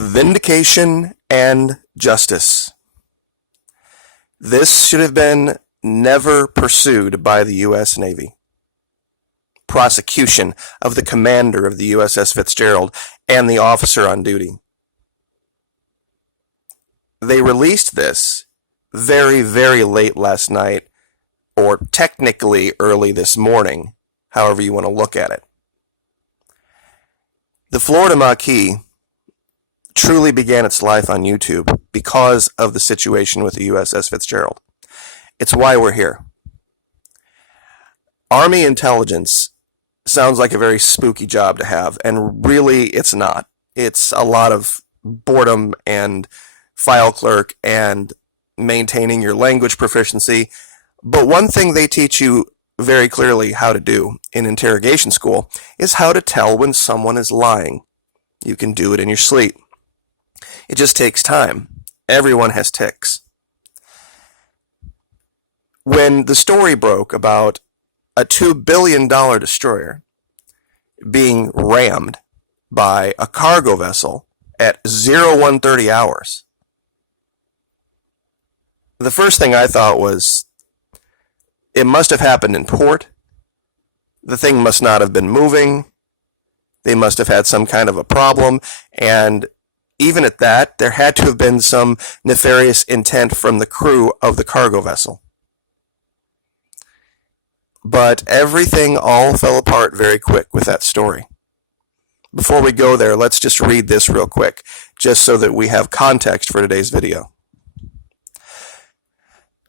Vindication and justice. This should have been never pursued by the U.S. Navy. Prosecution of the commander of the USS Fitzgerald and the officer on duty. They released this very, very late last night, or technically early this morning, however you want to look at it. The Florida Maquis truly began its life on YouTube because of the situation with the USS Fitzgerald. It's why we're here. Army intelligence sounds like a very spooky job to have, and really it's not. It's a lot of boredom and file clerk and maintaining your language proficiency. But one thing they teach you very clearly how to do in interrogation school is how to tell when someone is lying. You can do it in your sleep. It just takes time. Everyone has tics. When the story broke about a $2 billion destroyer being rammed by a cargo vessel at 0130 hours, the first thing I thought was, it must have happened in port. The thing must not have been moving. They must have had some kind of a problem, and even at that, there had to have been some nefarious intent from the crew of the cargo vessel. But everything all fell apart very quick with that story. Before we go there, let's just read this real quick, just so that we have context for today's video.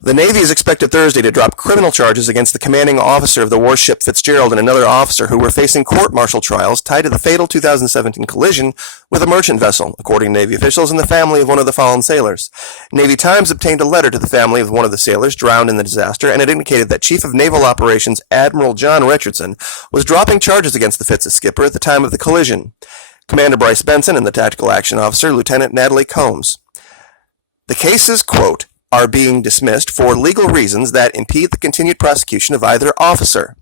The Navy is expected Thursday to drop criminal charges against the commanding officer of the warship Fitzgerald and another officer who were facing court-martial trials tied to the fatal 2017 collision with a merchant vessel, according to Navy officials and the family of one of the fallen sailors. Navy Times obtained a letter to the family of one of the sailors drowned in the disaster, and it indicated that Chief of Naval Operations Admiral John Richardson was dropping charges against the Fitz's skipper at the time of the collision. Commander Bryce Benson and the Tactical Action Officer, Lieutenant Natalie Combs. The cases, quote, are being dismissed for legal reasons that impede the continued prosecution of either officer.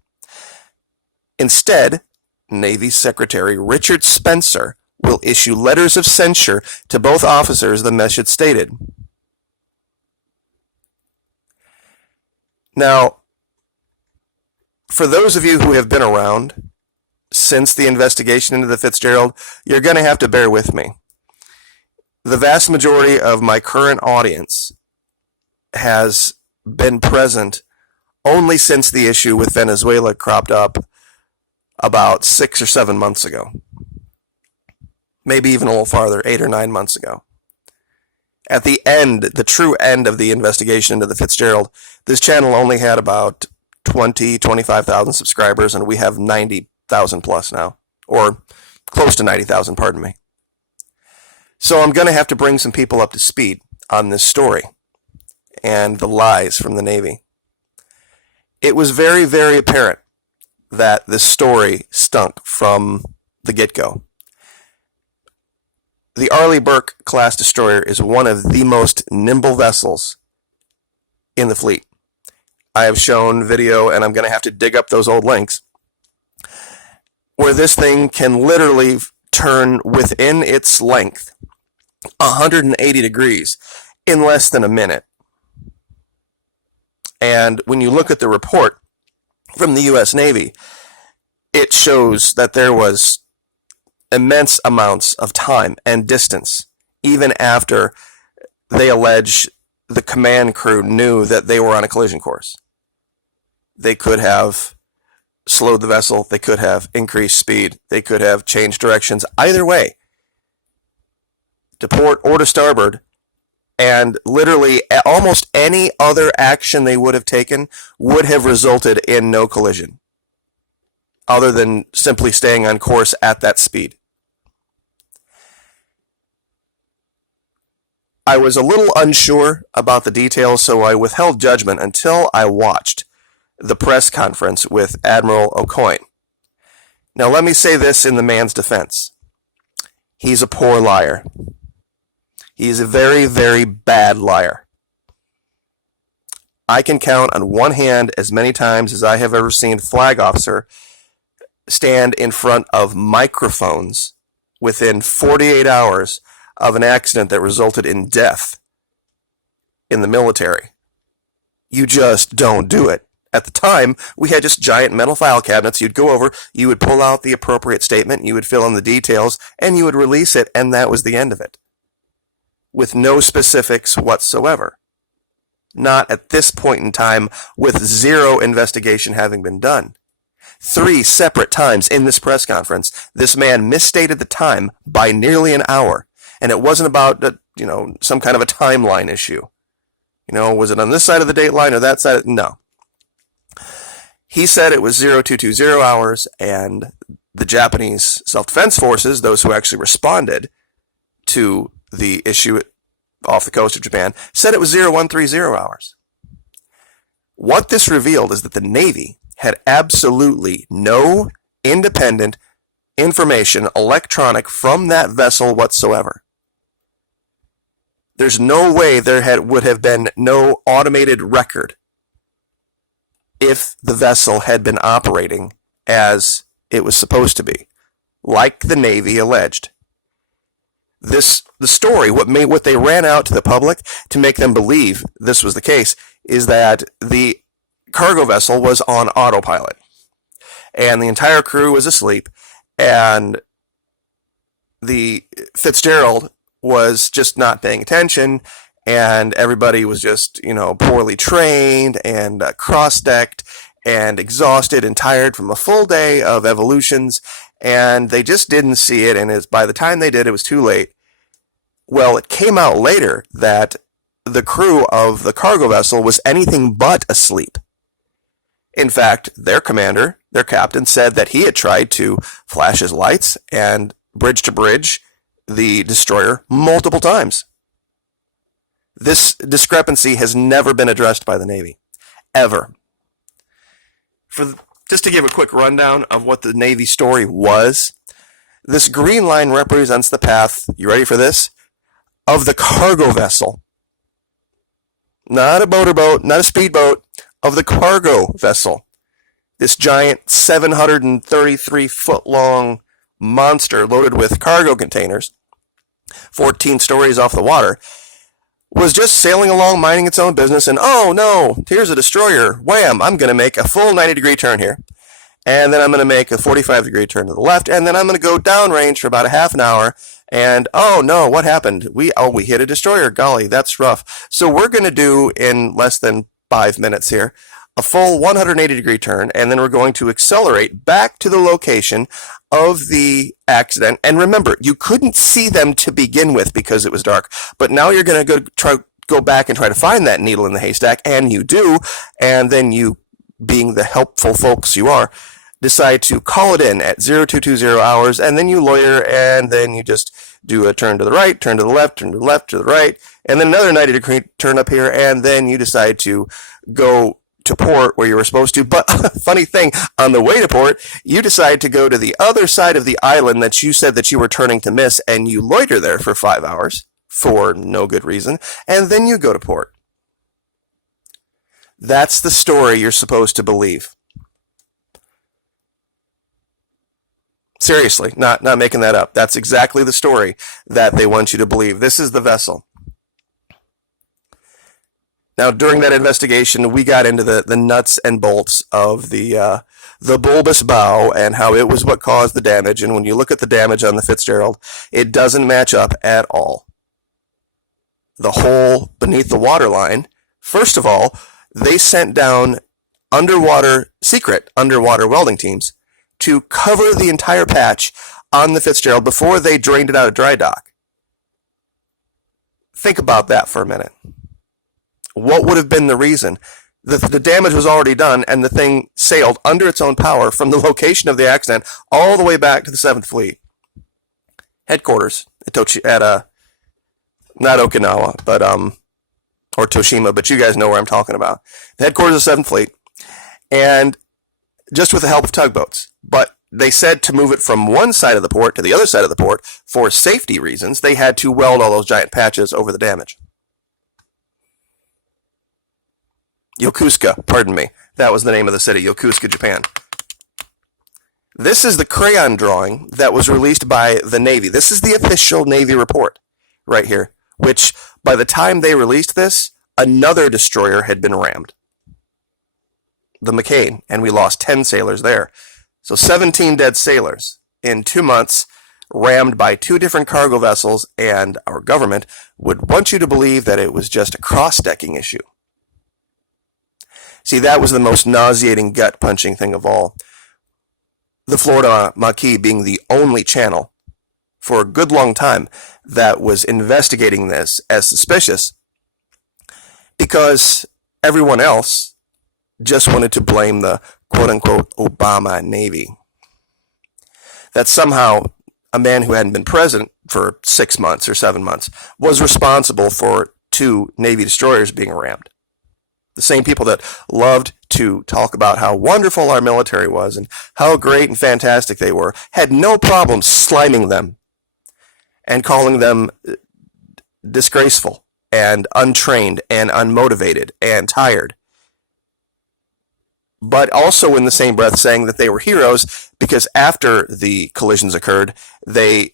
Instead, Navy Secretary Richard Spencer will issue letters of censure to both officers, the message stated. Now, for those of you who have been around since the investigation into the Fitzgerald, you're going to have to bear with me. The vast majority of my current audience has been present only since the issue with Venezuela cropped up about 6 or 7 months ago. Maybe even a little farther, 8 or 9 months ago. At the end, the true end of the investigation into the Fitzgerald, this channel only had about 25,000 subscribers, and we have 90,000 plus now. Or close to 90,000, pardon me. So I'm going to have to bring some people up to speed on this story and the lies from the Navy. It was very, very apparent that this story stunk from the get-go. The Arleigh Burke class destroyer is one of the most nimble vessels in the fleet. I have shown video, and I'm going to have to dig up those old links, where this thing can literally turn within its length 180 degrees in less than a minute. And when you look at the report from the U.S. Navy, it shows that there was immense amounts of time and distance, even after they allege the command crew knew that they were on a collision course. They could have slowed the vessel, they could have increased speed, they could have changed directions, either way, to port or to starboard. And literally almost any other action they would have taken would have resulted in no collision, other than simply staying on course at that speed. I was a little unsure about the details, so I withheld judgment until I watched the press conference with Admiral Aucoin. Now let me say this in the man's defense. He's a poor liar. He's a very, very bad liar. I can count on one hand as many times as I have ever seen a flag officer stand in front of microphones within 48 hours of an accident that resulted in death in the military. You just don't do it. At the time, we had just giant metal file cabinets. You'd go over, you would pull out the appropriate statement, you would fill in the details, and you would release it, and that was the end of it. With no specifics whatsoever. Not at this point in time, with zero investigation having been done. 3 separate times in this press conference, this man misstated the time by nearly an hour. And it wasn't about, some kind of a timeline issue. Was it on this side of the date line or that side? No. He said it was 0220 hours, and the Japanese self-defense forces, those who actually responded to the issue off the coast of Japan, said it was 0130 hours. What this revealed is that the Navy had absolutely no independent information, electronic, from that vessel whatsoever. There's no way would have been no automated record if the vessel had been operating as it was supposed to be, like the Navy alleged. The story, what they ran out to the public to make them believe this was the case, is that the cargo vessel was on autopilot, and the entire crew was asleep, and the Fitzgerald was just not paying attention, and everybody was just, poorly trained and cross-decked and exhausted and tired from a full day of evolutions, and they just didn't see it, and by the time they did, it was too late. Well, it came out later that the crew of the cargo vessel was anything but asleep. In fact, their commander, their captain, said that he had tried to flash his lights and bridge to bridge the destroyer multiple times. This discrepancy has never been addressed by the Navy, ever. Just to give a quick rundown of what the Navy story was, this green line represents the path, you ready for this, of the cargo vessel. Not a motorboat, not a speedboat, of the cargo vessel. This giant 733-foot-long monster loaded with cargo containers, 14 stories off the water, was just sailing along, minding its own business, and oh no, here's a destroyer. Wham, I'm going to make a full 90-degree turn here. And then I'm going to make a 45-degree turn to the left, and then I'm going to go downrange for about a half an hour, and oh no, what happened? We hit a destroyer. Golly, that's rough. So we're going to do, in less than 5 minutes here, a full 180-degree turn, and then we're going to accelerate back to the location of the accident. And remember, you couldn't see them to begin with because it was dark, but now you're going to go back and try to find that needle in the haystack, and you do, and then you, being the helpful folks you are, decide to call it in at 0220 hours, and then you loiter, and then you just do a turn to the right, turn to the left, turn to the left, to the right, and then another 90-degree turn up here, and then you decide to go to port where you were supposed to. But funny thing, on the way to port, you decide to go to the other side of the island that you said that you were turning to miss, and you loiter there for 5 hours for no good reason, and then you go to port. That's the story you're supposed to believe. Seriously, not making that up. That's exactly the story that they want you to believe. This is the vessel. Now, during that investigation, we got into the nuts and bolts of the bulbous bow and how it was what caused the damage. And when you look at the damage on the Fitzgerald, it doesn't match up at all. The hole beneath the waterline, first of all, they sent down secret underwater welding teams to cover the entire patch on the Fitzgerald before they drained it out of dry dock. Think about that for a minute. What would have been the reason? The damage was already done, and the thing sailed under its own power from the location of the accident all the way back to the 7th Fleet headquarters at not Okinawa, but or Toshima, but you guys know where I'm talking about. The headquarters of 7th Fleet, and just with the help of tugboats. But they said to move it from one side of the port to the other side of the port for safety reasons, they had to weld all those giant patches over the damage. Yokosuka, pardon me. That was the name of the city, Yokosuka, Japan. This is the crayon drawing that was released by the Navy. This is the official Navy report. right here, which by the time they released this, another destroyer had been rammed, the McCain, and we lost 10 sailors there. So 17 dead sailors in 2 months, rammed by 2 different cargo vessels, and our government would want you to believe that it was just a cross-decking issue. See, that was the most nauseating, gut-punching thing of all. The Florida Maquis being the only channel for a good long time that was investigating this as suspicious, because everyone else just wanted to blame the quote-unquote Obama Navy. That somehow a man who hadn't been president for 6 months or 7 months was responsible for 2 Navy destroyers being rammed. The same people that loved to talk about how wonderful our military was and how great and fantastic they were had no problem sliming them and calling them disgraceful and untrained and unmotivated and tired. But also in the same breath saying that they were heroes because after the collisions occurred, they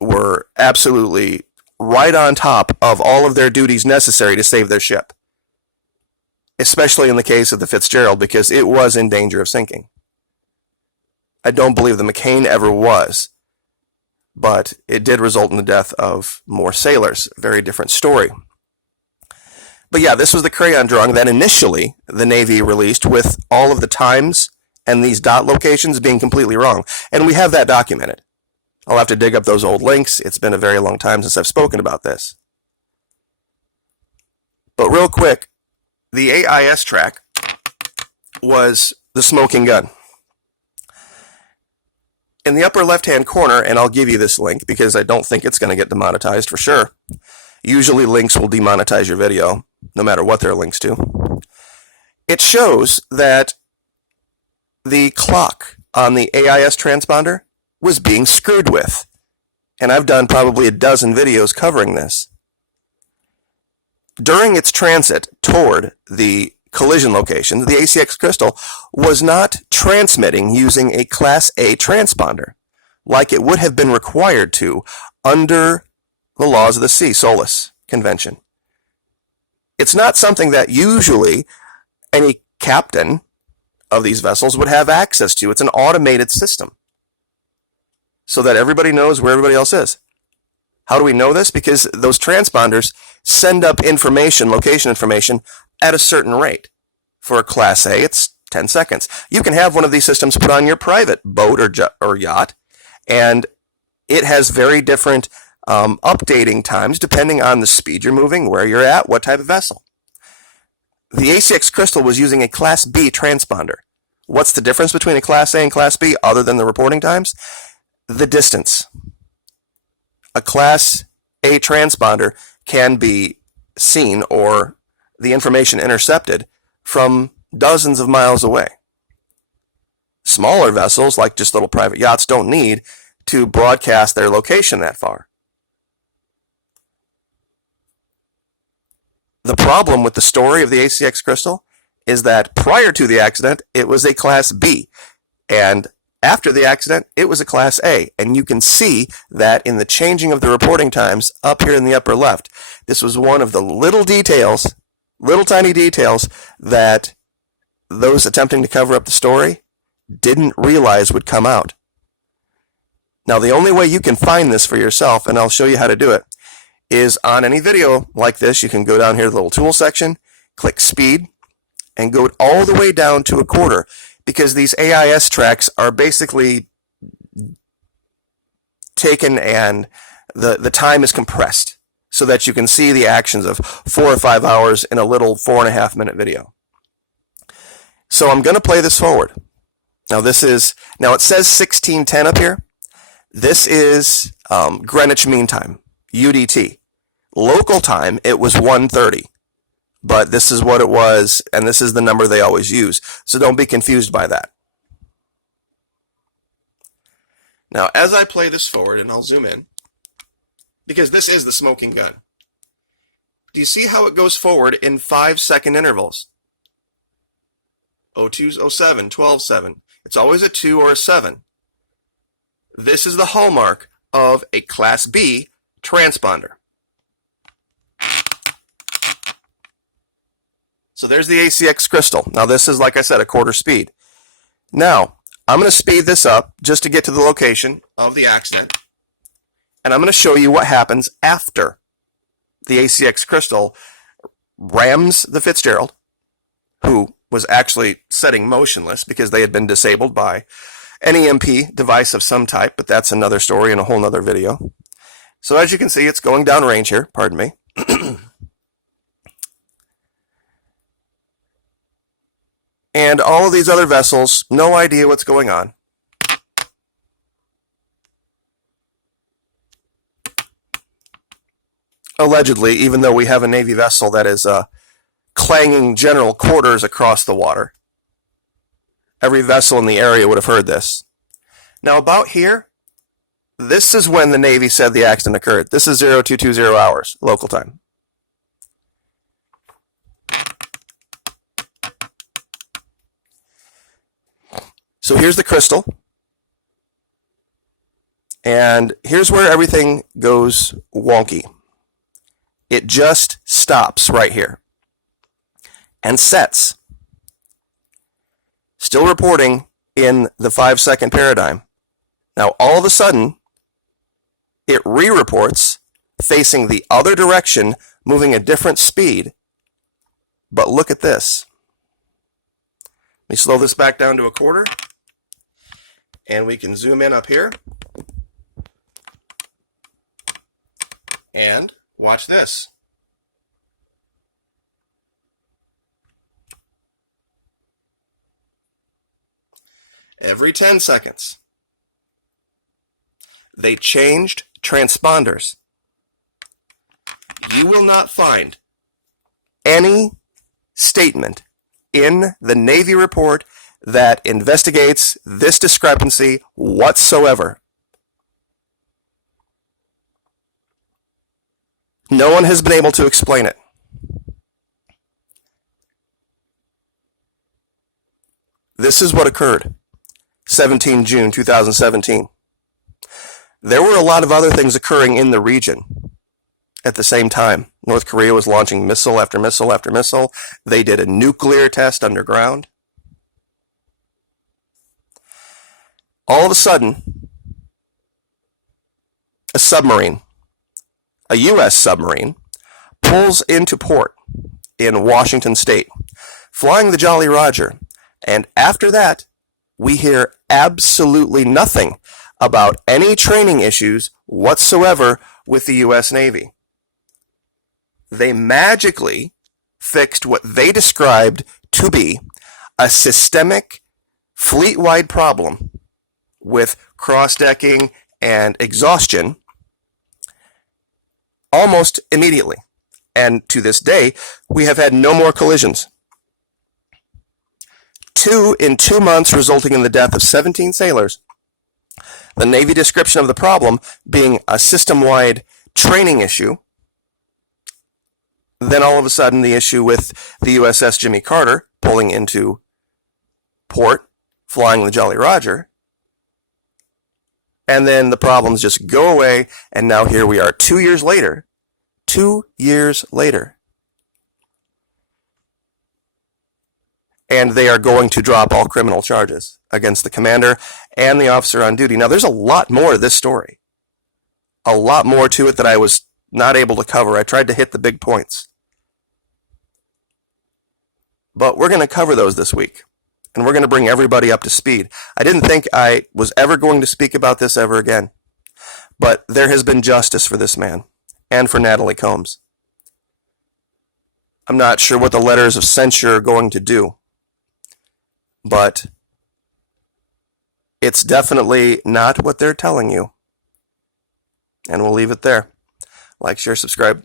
were absolutely right on top of all of their duties necessary to save their ship. Especially in the case of the Fitzgerald, because it was in danger of sinking. I don't believe the McCain ever was, but it did result in the death of more sailors. Very different story. But yeah, this was the crayon drawing that initially the Navy released with all of the times and these dot locations being completely wrong. And we have that documented. I'll have to dig up those old links. It's been a very long time since I've spoken about this. But real quick, the AIS track was the smoking gun. In the upper left-hand corner, and I'll give you this link because I don't think it's going to get demonetized for sure. Usually links will demonetize your video, no matter what they're links to. It shows that the clock on the AIS transponder was being screwed with. And I've done probably a dozen videos covering this. During its transit toward the collision location, the ACX Crystal was not transmitting using a Class A transponder, like it would have been required to under the laws of the sea, SOLAS Convention. It's not something that usually any captain of these vessels would have access to. It's an automated system so that everybody knows where everybody else is. How do we know this? Because those transponders send up information, location information, at a certain rate. For a Class A, it's 10 seconds. You can have one of these systems put on your private boat or yacht, and it has very different updating times depending on the speed you're moving, where you're at, what type of vessel. The ACX Crystal was using a Class B transponder. What's the difference between a Class A and Class B other than the reporting times? The distance. A Class A transponder can be seen or the information intercepted from dozens of miles away. Smaller vessels, like just little private yachts, don't need to broadcast their location that far. The problem with the story of the ACX Crystal is that prior to the accident, it was a Class B, and after the accident, it was a Class A, and you can see that in the changing of the reporting times up here in the upper left. This was one of the little details, little tiny details, that those attempting to cover up the story didn't realize would come out. Now, the only way you can find this for yourself, and I'll show you how to do it, is on any video like this. You can go down here to the little tool section, click speed, and go all the way down to 1/4, because these AIS tracks are basically taken and the time is compressed so that you can see the actions of 4 or 5 hours in a little 4.5-minute video. So I'm going to play this forward. Now it says 1610 up here. This is Greenwich Mean Time, UDT. Local time, it was 1:30. But this is what it was, and this is the number they always use. So don't be confused by that. Now, as I play this forward, and I'll zoom in, because this is the smoking gun. Do you see how it goes forward in 5-second intervals? 02, 07, 12, 7. It's always a 2 or a 7. This is the hallmark of a Class B transponder. So there's the ACX Crystal. Now this is, like I said, a quarter speed. Now, I'm going to speed this up just to get to the location of the accident. And I'm going to show you what happens after the ACX Crystal rams the Fitzgerald, who was actually setting motionless because they had been disabled by an EMP device of some type, but that's another story in a whole nother video. So as you can see, it's going downrange here, pardon me. And all of these other vessels, no idea what's going on. Allegedly, even though we have a Navy vessel that is clanging general quarters across the water. Every vessel in the area would have heard this. Now about here, this is when the Navy said the accident occurred. This is 0220 hours, local time. So here's the Crystal. And here's where everything goes wonky. It just stops right here and sets. Still reporting in the 5-second paradigm. Now, all of a sudden, it re-reports facing the other direction, moving a different speed. But look at this. Let me slow this back down to a quarter. And we can zoom in up here. And watch this. Every 10 seconds, they changed transponders. You will not find any statement in the Navy report that investigates this discrepancy whatsoever. No one has been able to explain it. This is what occurred, 17 June 2017. There were a lot of other things occurring in the region at the same time. North Korea was launching missile after missile after missile. They did a nuclear test underground. All of a sudden, a submarine, a U.S. submarine, pulls into port in Washington State, flying the Jolly Roger. And after that, we hear absolutely nothing about any training issues whatsoever with the U.S. Navy. They magically fixed what they described to be a systemic, fleet-wide problem with cross-decking and exhaustion almost immediately. And to this day, we have had no more collisions. 2 in 2 months, resulting in the death of 17 sailors. The Navy description of the problem being a system-wide training issue. Then all of a sudden, the issue with the USS Jimmy Carter pulling into port, flying the Jolly Roger. And then the problems just go away, and now here we are 2 years later. 2 years later. And they are going to drop all criminal charges against the commander and the officer on duty. Now, there's a lot more to this story. A lot more to it that I was not able to cover. I tried to hit the big points. But we're going to cover those this week. And we're going to bring everybody up to speed. I didn't think I was ever going to speak about this ever again. But there has been justice for this man and for Natalie Combs. I'm not sure what the letters of censure are going to do. But it's definitely not what they're telling you. And we'll leave it there. Like, share, subscribe.